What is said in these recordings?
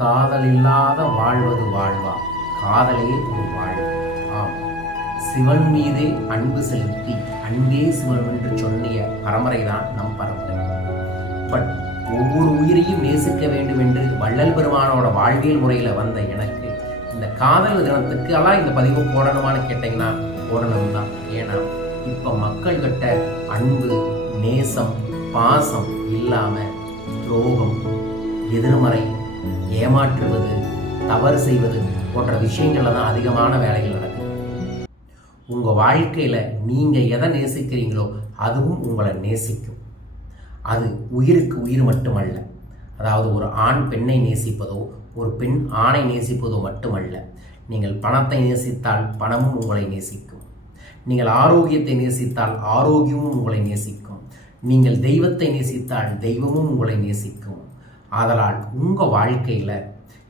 காதல் இல்லாத வாழ்வது வாழ்வா? காதலே ஒரு வாழ்வு. ஆம். சிவன் மீதே அன்பு செலுத்தி அன்பே சிவன் என்று சொன்னிய பரம்பரை தான் நம் பரம்பரை. பட் ஒவ்வொரு உயிரையும் நேசிக்க வேண்டும் என்று வள்ளல் பெருமானோட வாழ்வியல் முறையில் வந்த எனக்கு இந்த காதல் தினத்துக்கு எல்லாம் இந்த பதிவு போடணுமான்னு கேட்டிங்கன்னா போடணும் தான் ஏன்னா இப்போ மக்கள்கிட்ட அன்பு நேசம் பாசம் இல்லாமல் துரோகம் எதிர்மறை ஏமாற்றுவது தவறு செய்வது போன்ற விஷயங்களில் தான் அதிகமான வேலைகள் நடக்குது. உங்கள் வாழ்க்கையில் நீங்கள் எதை நேசிக்கிறீங்களோ அதுவும் உங்களை நேசிக்கும். அது உயிருக்கு உயிர் மட்டுமல்ல. அதாவது ஒரு ஆண் பெண்ணை நேசிப்பதோ ஒரு பெண் ஆணை நேசிப்பதோ மட்டுமல்ல. நீங்கள் பணத்தை நேசித்தால் பணமும் உங்களை நேசிக்கும். நீங்கள் ஆரோக்கியத்தை நேசித்தால் ஆரோக்கியமும் உங்களை நேசிக்கும். நீங்கள் தெய்வத்தை நேசித்தால் தெய்வமும் உங்களை நேசிக்கும். ஆதலால் உங்கள் வாழ்க்கையில்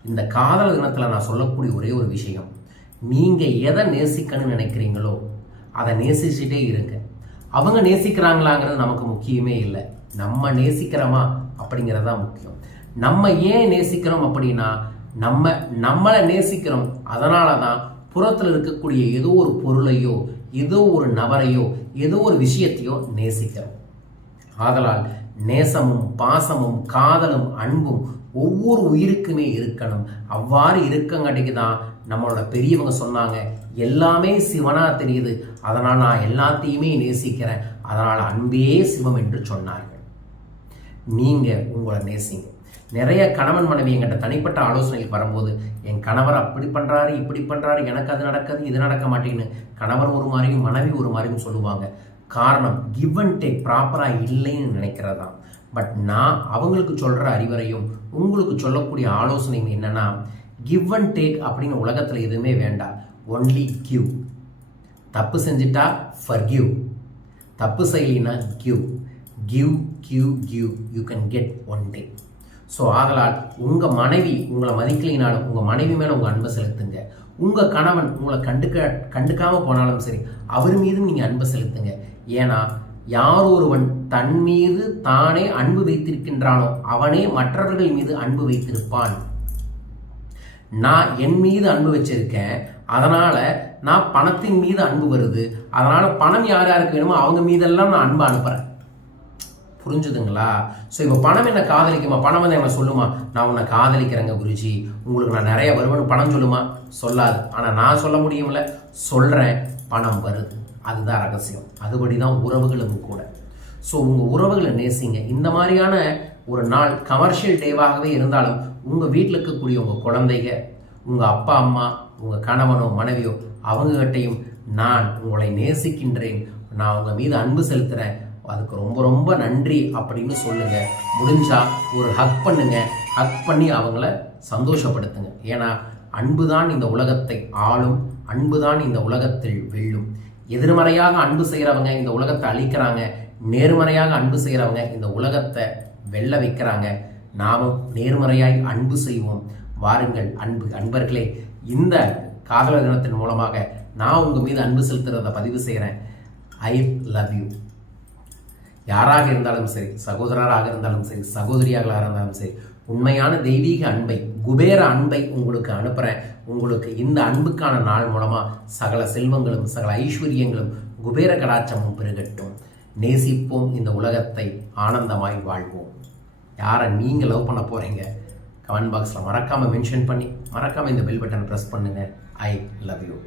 இந்த காதல் தினத்தில் நான் சொல்லக்கூடிய ஒரே ஒரு விஷயம் நீங்கள் எதை நேசிக்கணும்னு நினைக்கிறீங்களோ அதை நேசிச்சுட்டே இருங்க. அவங்க நேசிக்கிறாங்களாங்கிறது நமக்கு முக்கியமே இல்லை. நம்ம நேசிக்கிறோமா அப்படிங்கிறது தான் முக்கியம். நம்ம ஏன் நேசிக்கிறோம் அப்படின்னா நம்ம நம்மளை நேசிக்கிறோம். அதனால தான் புறத்தில் இருக்கக்கூடிய ஏதோ ஒரு பொருளையோ ஏதோ ஒரு நபரையோ ஏதோ ஒரு விஷயத்தையோ நேசிக்கிறோம். ஆதலால் நேசமும் பாசமும் காதலும் அன்பும் ஒவ்வொரு உயிருக்குமே இருக்கணும். அவ்வாறு இருக்கங்காட்டிக்கு தான் நம்மளோட பெரியவங்க சொன்னாங்க எல்லாமே சிவனாக தெரியுது. அதனால் நான் எல்லாத்தையுமே நேசிக்கிறேன். அதனால் அன்பே சிவம் என்று சொன்னார்கள். நீங்கள் உங்களை நேசிங்க. நிறைய கணவன் மனைவி எங்கிட்ட தனிப்பட்ட ஆலோசனைகள் வரும்போது என் கணவர் அப்படி பண்ணுறாரு இப்படி பண்ணுறாரு எனக்கு அது நடக்குது இது நடக்க மாட்டேங்குன்னு கணவர் ஒரு மாதிரியும் மனைவி ஒரு மாதிரியும் சொல்லுவாங்க. காரணம் கிவ் அண்ட் டேக் ப்ராப்பராக இல்லைன்னு நினைக்கிறதா? பட் நான் அவங்களுக்கு சொல்கிற அறிவுரையும் உங்களுக்கு சொல்லக்கூடிய ஆலோசனையும் என்னென்னா கிவ் அண்ட் டேக் அப்படின்னு உலகத்தில் எதுவுமே வேண்டாம். ஒன்லி கிவ் தப்பு செஞ்சிட்டா ஃபர்கிவ் தப்பு செய்யலினா give give give give you can get one day so ஆகலால் உங்கள் மனைவி உங்களை மதிக்கலைனாலும் உங்கள் மனைவி மேலே உங்கள் அன்பை செலுத்துங்க. உங்கள் கணவன் உங்களை கண்டுக்க கண்டுக்காமல் போனாலும் சரி அவர் மீதும் நீங்கள் அன்பை செலுத்துங்க. ஏன்னா யார் ஒருவன் தன் மீது தானே அன்பு வைத்திருக்கின்றானோ அவனே மற்றவர்கள் மீது அன்பு வைத்திருப்பான். நான் என் மீது அன்பு வச்சிருக்கேன். அதனால் நான் பணத்தின் மீது அன்பு வருது. அதனால் பணம் யார் யாருக்கு வேணுமோ அவங்க மீதெல்லாம் நான் அன்பு அனுப்புகிறேன் புரிஞ்சுதுங்களா? ஸோ இப்போ பணம் என்ன காதலிக்குமா? பணம் வந்து என்ன சொல்லுமா? நான் உன்னை காதலிக்கிறேங்க குருஜி. உங்களுக்கு நான் நிறைய வருவேன்னு பணம் சொல்லுமா? சொல்லாது. ஆனால் நான் சொல்ல முடியும்ல? சொல்கிறேன் பணம் வருது. அதுதான் ரகசியம். அதுபடி தான் உறவுகளும் கூட. ஸோ உங்கள் உறவுகளை நேசிங்க. இந்த மாதிரியான ஒரு நாள் கமர்ஷியல் டேவாகவே இருந்தாலும் உங்கள் வீட்டில் இருக்கக்கூடிய உங்கள் குழந்தைங்க உங்கள் அப்பா அம்மா உங்கள் கணவனோ மனைவியோ அவங்ககிட்டையும் நான் உங்களை நேசிக்கின்றேன். நான் உங்கள் மீது அன்பு செலுத்துகிறேன் அதுக்கு ரொம்ப ரொம்ப நன்றி அப்படின்னு சொல்லுங்கள் முடிஞ்சால் ஒரு ஹக் பண்ணுங்கள் ஹக் பண்ணி அவங்கள சந்தோஷப்படுத்துங்க. ஏன்னா அன்பு தான் இந்த உலகத்தை ஆளும் அன்பு தான் இந்த உலகத்தில் வெல்லும். எதிர்மறையாக அன்பு செய்கிறவங்க இந்த உலகத்தை அழிக்கிறாங்க. நேர்மறையாக அன்பு செய்கிறவங்க இந்த உலகத்தை வெல்ல வைக்கிறாங்க. நாமும் நேர்மறையாய் அன்பு செய்வோம். வாருங்கள் அன்பு அன்பர்களே இந்த காதலர் தினத்தின் மூலமாக நான் உங்கள் மீது அன்பு செலுத்துறதை பதிவு செய்கிறேன் ஐ லவ் யூ யாராக இருந்தாலும் சரி சகோதரராக இருந்தாலும் சரி சகோதரியாக இருந்தாலும் சரி உண்மையான தெய்வீக அன்பை குபேர அன்பை உங்களுக்கு அனுப்புகிறேன் உங்களுக்கு இந்த அன்புக்கான நாள் மூலமாக சகல செல்வங்களும் சகல ஐஸ்வர்யங்களும் குபேர கடாச்சமும் பெருகட்டும். நேசிப்போம் இந்த உலகத்தை ஆனந்தமாய் வாழ்வோம். யாரை நீங்கள் லவ் பண்ண போகிறீங்க கமெண்ட் பாக்ஸில் மறக்காமல் மென்ஷன் பண்ணி மறக்காமல் இந்த பெல் பட்டனை ப்ரெஸ் பண்ணுங்கள் ஐ லவ் யூ